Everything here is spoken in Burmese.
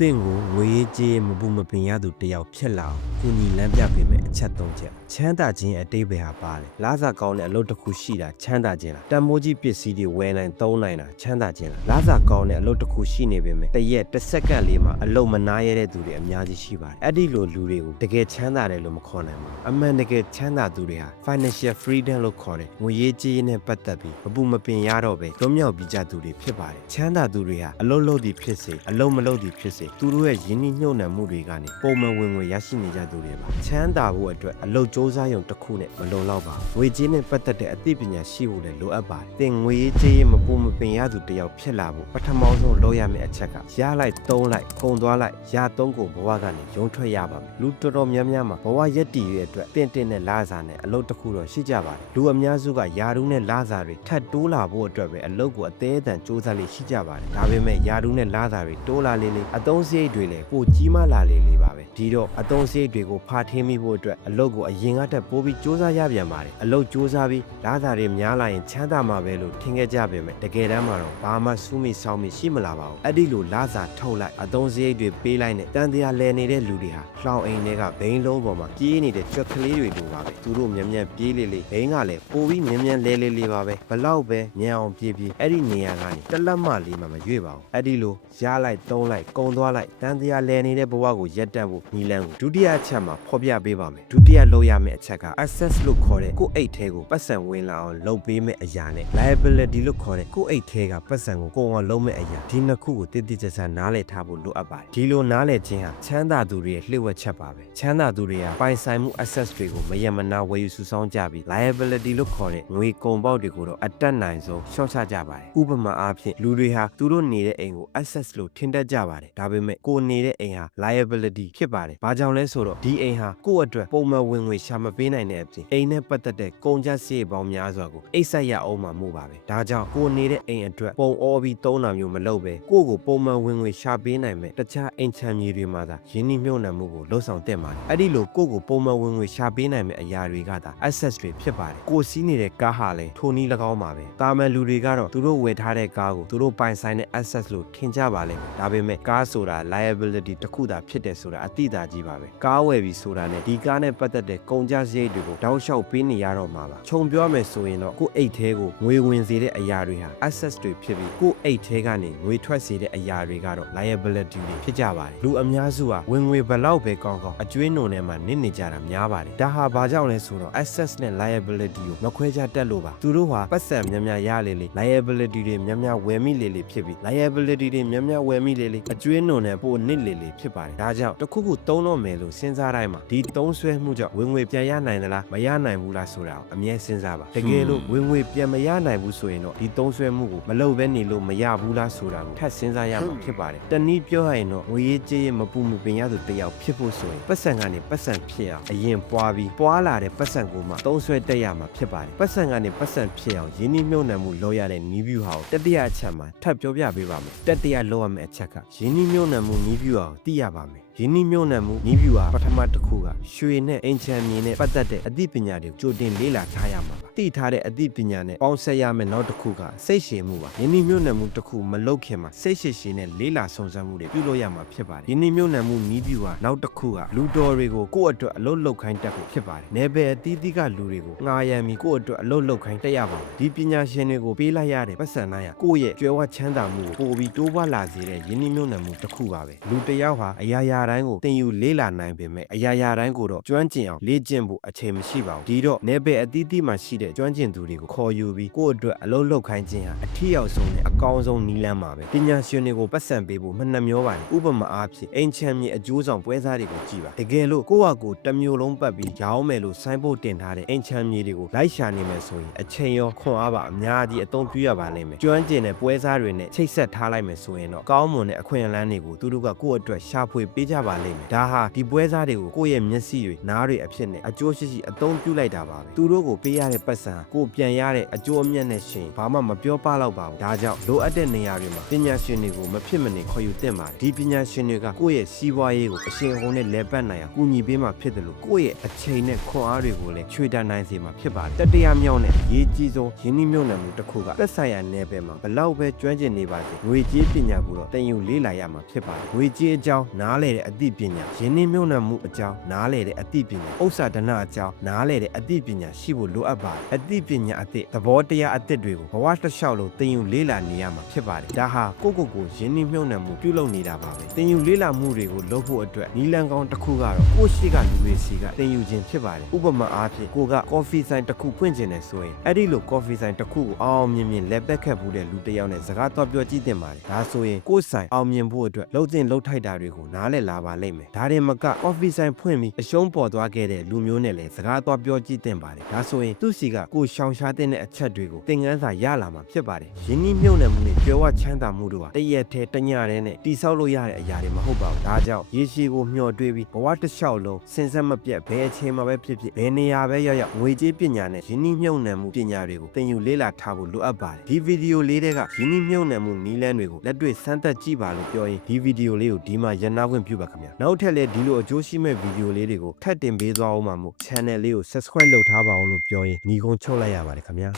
တင့်ကိုငွေရေးကြေးရေးမပူမပင်ရသူတယောက်ဖြစ်လာအောင်ကုညီလမ်းပြပေးမယ်အချက်၃ချက်ချမ်းသာခြင်းအတိတ်ပဲဟာပါတယ်လာစာကောင်းတဲ့အလုပ်တစ်ခုရှိတာချမ်းသာခြင်းလားတန်မိုးကြီးပစ္စည်းတွေဝယ်နိုင်သုံးနိုင်တာချမ်းသာခြင်းလားလာစာကောင်းတဲ့အလုပ်တစ်ခုရှိနေပေမဲ့တစ်ရက်တစ်စက္ကန့်လေးမှာအလုပ်မနာရတဲ့သူတွေအများကြီးရှိပါတယ်အဲ့ဒီလိုလူတွေကိုတကယ်ချမ်းသာတယ်လို့မခေါ်နိုင်ပါဘူးအမှန်တကယ်ချမ်းသာသူတွေဟာ financial freedom လို့ခေါ်တယ်ငွေရေးကြေးရေးနဲ့ပတ်သက်ပြီးမပူမပင်ရတော့ပဲလွတ်မြောက်ပြီးကြသူတွေဖြစ်ပါတယ်ချမ်းသာသူတွေဟာအလုပ်လုပ်သည်ဖြစ်စေအလုပ်မလုပ်သည်ဖြစ်စေသူတို့ရဲ့ယဉ်နှိမ့်ညှို့နှံမှုတွေကနေပုံမှန်ဝင်ငွေရရှိနေကြသူတွေပါချမ်းသာဖို့အတွက်အလုပ်စူးစမ်းရုံတစ်ခုနဲ့မလုံလောက်ပါဘူးငွေကြေးနဲ့ပတ်သက်တဲ့အသိပညာရှိဖို့လည်းလိုအပ်ပါတယ်သင်ငွေရေးကြေးရေးမပူမပင်ရသူတစ်ယောက်ဖြစ်လာဖို့ပထမဆုံးလုပ်ရမယ့်အချက်ကရလိုက်သုံးလိုက်ခုံသွားလိုက်ရသုံးကိုဘဝကနေရုံထွက်ရပါမယ်လူတော်တော်များများမှာဘဝရက်တည်ရဲ့အတွက်တင့်တင့်နဲ့လာစားနဲ့အလုပ်တစ်ခုတော့ရှိကြပါတယ်လူအများစုကယာရုနဲ့လာစားတွေထပ်တိုးလာဖို့အတွက်ပဲအလုပ်ကိုအသေးအတန်စူးစမ်းလေးရှိကြပါတယ်ဒါပေမဲ့ယာရုနဲ့လာစားတွေတိုးလာလေးလေးအသုံးစရိတ်တွေလည်းပိုကြီးမားလာလေးလေးပါပဲဒီတော့အသုံးစရိတ်တွေကိုဖာထင်းမိဖို့အတွက်အလုပ်ကိုအရင်ကတည်းကပိုးပြီးစူးစမ်းရပြန်ပါတယ်အလုပ်စူးစမ်းပြီးလာစားတွေများလာရင်ချမ်းသာမှာပဲလို့ထင်ခဲ့ကြပေမဲ့တကယ်တမ်းမှာတော့ဘာမှစူးမိဆောင်းမိရှိမလာပါဘူးအဲ့ဒီလိုလာစားထုတ်လိုက်အသုံးစရိတ်တွေပေးလိုက်နဲ့တန်တရားလဲနေတဲ့လူတွေဟာလှောင်အိမ်တွေကဘိန်းလုံးပေါ်မှာပြေးနေတဲ့ကြွက်ကလေးတွေလိုပါပဲသူတို့မြန်မြန်ပြေးလေးလေးဘိန်းကလည်းပိုပြီးမြန်မြန်လဲလဲလေးပါပဲဘလောက်ပဲမြန်အောင်ပြေးပြေးအဲ့ဒီနေရာကနေတလက်မလေးမှမရွေ့ပါဘူးအဲ့ဒီလိုရလိုက်သုံးလိုက်ကုံသွားလိုက်တန်တရားလဲနေတဲ့ဘဝကိုရက်တန့်ဖို့နီလန်းကိုဒုတိယအချက်မှာဖော်ပြပေးပါမယ်ဒုတိယလုပ်ရမယ့်အချက်က access လို့ခေါ်တဲ့ကိုယ့်အိတ်ထဲကိုပတ်စံဝင်လာအောင်လုပ်ပေးမယ့်အရာနဲ့ liability လို့ခေါ်တဲ့ကိုယ့်အိတ်ထဲကပတ်စံကိုကိုယ်အောင်လုပ်မယ့်အရာဒီနှစ်ခုကိုတည်တည်ကြကြနားလည်ထားဖို့လိုအပ်ပါတယ်ဒီလိုနားလည်ခြင်းဟာချမ်းသာသူတွေရဲ့လှည့်ဝက်ချက်ပါပဲချမ်းသာသူတွေကပိုင်ဆိုင်မှု access တွေကိုမယမနာဝယ်ယူစုဆောင်းကြပြီး liability လို့ခေါ်တဲ့ငွေကုန်ပေါက်တွေကိုတော့အတက်နိုင်ဆုံးရှော့ချကြပါတယ်ဥပမာအားဖြင့်လူတွေဟာသူတို့နေတဲ့အိမ်ကို access လို့ထင်တတ်ကြပါတယ်ဒါပေမဲ့ကိုယ်နေတဲ့အိမ်ဟာ liability ဖြစ်ပါတယ်ဘာကြောင့်လဲဆိုတော့ဒီအိမ်ဟာကိုယ့်အတွက်ပုံမှန်ဝင်ငွေရှာမပေးနိုင်တဲ့အပြင်အိမ်နဲ့ပတ်သက်တဲ့ကုန်ကျစရိတ်ပေါင်းများစွာကိုအိတ်ဆက်ရအောင်မှာမို့ပါပဲဒါကြောင့်ကိုယ်နေတဲ့အိမ်အတွက်ပုံအောပြီးသုံးတာမျိုးမလုပ်ပဲကိုယ့်ကိုပုံမှန်ဝင်ငွေရှာပေးနိုင်မဲ့တခြားအိမ်ချမ်းမြေတွေမှာသာယင်းနှိမ့်မြုပ်နှံမှုကိုလှုပ်ဆောင်တက်ပါတယ်အဲ့ဒီလိုကိုယ့်ကိုပုံမှန်ဝင်ငွေရှာပေးနိုင်မဲ့အရာတွေကသာ access တွေဖြစ်ပါတယ်ကိုယ်စီးနေတဲ့ကားဟာလည်းထိုနည်း၎င်းပါပဲတာမန်လူတွေကတော့သူတို့ဝယ်ထားတဲ့ကားကိုသူတို့ပိုင်ဆိုင်တဲ့ access လို့ထင်ကြပါလိမ့်မယ်ဒါပေမဲ့ကားဆိုတာ liability တစ်ခုသာဖြစ်တယ်ဆိုတာအတိအသာကြီးပါပဲကားဝယ်ပြီးဆိုတာနဲ့ဒီကားနဲ့ပတ်သက်တဲ့ကုန်ကျစရိတ်တွေကိုတောက်လျှောက်ပေးနေရတော့မှာပါခြုံပြောမယ်ဆိုရင်တော့ကိုယ့်အိတ်ထဲကိုငွေဝင်စေတဲ့အရာတွေဟာ access တွေဖြစ်ပြီးကိုယ့်အိတ်ထဲကနေငွေထွက်စေတဲ့အရာတွေကတော့ liability တွေဖြစ်ကြပါတယ်လူအများစုဟာဝင်ငွေဘယ်လောက်ပဲကောင်းကောင်းအကျွေးနုံထဲမှာနစ်နေကြတာများပါတယ်ဒါဟာဘာကြောင့်လဲဆိုတော့ access နဲ့ liability ကိုမခွဲခြားတတ်လို့ပါသူတို့ဟာပတ်စံများများရလေလေ liability တွေများများဝယ်မိလေလေဖြစ်ပြီး liability တွေများများဝယ်မိလေလေအကျွေးနုံနဲ့ပိုနစ်လေလေဖြစ်ပါတယ်ဒါကြောင့်တစ်ခုခုသုံးတော့မယ်လို့စဉ်းစားတိုင်းမှာဒီသုံးဆွဲမှုကြောင့်ဝင်ငွေပြန်ရနိုင်သလားမရနိုင်ဘူးလားဆိုတာကိုအမြဲစဉ်းစားပါတကယ်လို့ဝင်ငွေပြန်မရနိုင်ဘူးဆိုရင်တော့ဒီသုံးဆွဲမှုကိုမလုပ်ဘဲနေလို့မရဘူးလားဆိုတာကိုထပ်စဉ်းစားရမှာဖြစ်ပါတယ်တနည်းပြောရရင်တော့ငွေရေးကြေးရေးမပူမပင်ရသူတစ်ယောက်ဖြစ်ဖို့ဆိုရင်ပတ်စံကနေပတ်စံဖြစ်အောင်အရင်ပွားပြီးပွားလာတဲ့ပတ်စံကိုမှသုံးဆွဲတက်ရမှာဖြစ်ပါတယ်ပတ်စံကနေပတ်စံဖြစ်အောင်ရင်းနှီးမြှုပ်နှံမှုလုပ်ရတဲ့နီးဗျူဟာကိုတတိယအချက်မှာထပ်ပြောပြပေးပါမယ်တတိယလုပ်ရမယ့်အချက်ကရင်းနှီးမြှုပ်နှံမှုနီးဗျူဟာကိုသိရပါမယ် ရင်းနှီးမြှုပ်နှံမှုနီးဗျူဟာပထမတစ်ခုကရွှေနဲ့အင်ချန်မြေနဲ့ပတ်သက်တဲ့အသိပညာတွေကိုကြိုတင်လေ့လာထားရမှာပါသိထားတဲ့အသိပညာနဲ့ပေါင်းဆက်ရမယ့်နောက်တစ်ခုကစိတ်ရှည်မှုပါရင်းနှီးမြှုပ်နှံမှုတစ်ခုမလုပ်ခင်မှာစိတ်ရှည်ရှည်နဲ့လေ့လာစုံစမ်းမှုတွေပြုလုပ်ရမှာဖြစ်ပါတယ်ရင်းနှီးမြှုပ်နှံမှုနီးဗျူဟာနောက်တစ်ခုကလူတော်တွေကိုကိုယ့်အတွက်အလုပ်လုပ်ခိုင်းတတ်ဖို့ဖြစ်ပါတယ်နယ်ပယ်အသီးသီးကလူတွေကိုငှားရမ်းပြီးကိုယ့်အတွက်အလုပ်လုပ်ခိုင်းတတ်ရပါမယ်ဒီပညာရှင်တွေကိုပေးလိုက်ရတဲ့ပတ်စံနိုင်ရကိုယ့်ရဲ့ကြွယ်ဝချမ်းသာမှုကိုပိုပြီးတိုးပွားလာစေတဲ့ရင်းနှီးမြှုပ်နှံမှုတစ်ခုပါပဲလူတစ်ယောက်ဟာအရာရာတိုင်းကိုသင်ယူလေ့လာနိုင်ပေမဲ့အရာရာတိုင်းကိုတော့ကျွမ်းကျင်အောင်လေ့ကျင့်ဖို့အချိန်မရှိပါဘူးဒီတော့နယ်ပယ်အသီးသီးမှာရှိတဲ့ကျွမ်းကျင်သူတွေကိုခေါ်ယူပြီးကိုယ့်အတွက်အလုပ်လုပ်ခိုင်းခြင်းဟာအထီးရောက်ဆုံးနဲ့အကောင်းဆုံးနည်းလမ်းပါပဲပညာရှင်တွေကိုပတ်စံပေးဖို့မနှမျောပါနဲ့ဥပမာအားဖြင့်အင်ချမ်းမြေအကျိုးဆောင်ပွဲစားတွေကိုကြည့်ပါတကယ်လို့ကိုယ့်ဟာကိုယ်တစ်မျိုးလုံးပတ်ပြီးရောင်းမယ်လို့ဆိုင်းဖို့တင်ထားတဲ့အင်ချမ်းမြေတွေကိုလိုက်ရှာနေမယ်ဆိုရင်အချိန်ရောခွန်အားပါအများကြီးအသုံးပြုရပါလိမ့်မယ်ကျွမ်းကျင်တဲ့ပွဲစားတွေနဲ့ချိတ်ဆက်ထားလိုက်မယ်ဆိုရင်တော့ကောင်းမွန်တဲ့အခွင့်အလမ်းတွေကိုသူတို့ကကိုယ့်အတွက်ရှာဖွေပေးကြပါလိမ့်မယ်ဒါဟာဒီပွဲစားတွေကိုကိုယ့်ရဲ့မျက်စိတွေနားတွေအဖြစ်နဲ့အကျိုးရှိရှိအသုံးပြုလိုက်တာပါပဲသူတို့ကိုပေးရတဲ့ပတ်စံကိုပြန်ရတဲ့အကျိုးအမြတ်နဲ့ရှင်ဘာမှမပြောပလောက်ပါဘူးဒါကြောင့်လိုအပ်တဲ့နေရာတွေမှာပညာရှင်တွေကိုမဖြစ်မနေခေါ်ယူသင့်ပါတယ်ဒီပညာရှင်တွေကကိုယ့်ရဲ့စီးပွားရေးကိုအရှင်အဟုန်နဲ့လဲပတ်နိုင်အောင်ကူညီပေးမှဖြစ်တယ်လို့ကိုယ့်ရဲ့အချိန်နဲ့ခွန်အားတွေကိုလည်းချွေတာနိုင်စေမှာဖြစ်ပါတယ်တတရားမြောက်နဲ့ရေးကြီးဆုံးရင်းနှီးမြှုပ်နှံမှုတစ်ခုကသက်ဆိုင်ရာနယ်ပယ်မှာဘလောက်ပဲကျွမ်းကျင်နေပါစေငွေကြေးပညာကိုတော့တင်ယူလေ့လာရမှာဖြစ်ပါတယ်ငွေကြေးအကြောင်းနားလည်တဲ့အသိပညာရင်းနှီးမြှုပ်နှံမှုအကြောင်းနားလည်တဲ့အသိပညာဥစ္စာဒနာအကြောင်းနားလည်တဲ့အသိပညာရှိဖို့လိုအပ်ပါတယ်အသိပညာအသစ်သဘောတရားအသစ်တွေကိုဘဝတစ်လျှောက်လုံးတင်ယူလေ့လာနေရမှာဖြစ်ပါတယ်ဒါဟာကိုယ့်ကိုယ်ကိုရင်းနှီးမြှုပ်နှံမှုပြုလုပ်နေတာပါပဲတင်ယူလေ့လာမှုတွေကိုလုပ်ဖို့အတွက်နီလန်ကောင်းတစ်ခုကတော့ကိုယ့်ရှိကလူတွေစီကတင်ယူခြင်းဖြစ်ပါတယ်ဥပမာအားဖြင့်ကိုကကော်ဖီဆိုင်တစ်ခုဖွင့်ခြင်းနဲ့ဆိုရင်အဲ့ဒီလိုကော်ဖီဆိုင်တစ်ခုကိုအောင်အောင်မြင်မြင်လက်ပက်ခတ်ဘူးတဲ့လူတစ်ယောက်နဲ့စကားတော့ပြောကြည့်တင်ပါတယ်ဒါဆိုရင်ကိုယ့်ဆိုင်အောင်မြင်ဖို့အတွက်လှုပ်တင်လှုပ်ထိုက်တာတွေကိုနားလည်လာပါလိမ့်မယ်ဒါရင်မကကော်ဖီဆိုင်ဖွင့်ပြီးအရှုံးပေါ်သွားခဲ့တဲ့လူမျိုးနဲ့လည်းစကားတော့ပြောကြည့်တင်ပါတယ်ဒါဆိုရင်သူ့စီကကိုယ်ရှောင်ရှားတဲ့အချက်တွေကိုသင်ခန်းစာရလာမှာဖြစ်ပါတယ်ရင်းနှီးမြှုပ်နှံမှုနဲ့ကြွယ်ဝချမ်းသာမှုတို့ဟာတရက်တည်းတညတည်းနဲ့တိဆောက်လို့ရတဲ့အရာတွေမဟုတ်ပါဘူးဒါကြောင့်ရေရှည်ကိုမျှော်တွေးပြီးဘဝတစ်လျှောက်လုံးစဉ်ဆက်မပြတ်ဘယ်အချိန်မှာပဲဖြစ်ဖြစ်ဘယ်နေရာပဲရောက်ရောက်ငွေကြေးပညာနဲ့ရင်းနှီးမြှုပ်နှံမှုပညာတွေကိုသင်ယူလေ့လာထားဖို့လိုအပ်ပါတယ်ဒီဗီဒီယိုလေးတွေကရင်းနှီးမြှုပ်နှံမှုနည်းလမ်းတွေကိုလက်တွေ့စမ်းသပ်ကြည့်ပါလို့ပြောရင်ဒီဗီဒီယိုလေးကိုဒီမှာရန်နာခွင့်ပြုပါခင်ဗျာနောက်ထပ်လည်းဒီလိုအကျိုးရှိမဲ့ဗီဒီယိုလေးတွေကိုထပ်တင်ပေးသွားအောင်ပါမို့ channel လေးကို subscribe လုပ်ထားပါအောင်လို့ပြောရင်ညီကုန်းချုပ်လိုက်ရပါတယ်ခင်ဗျာ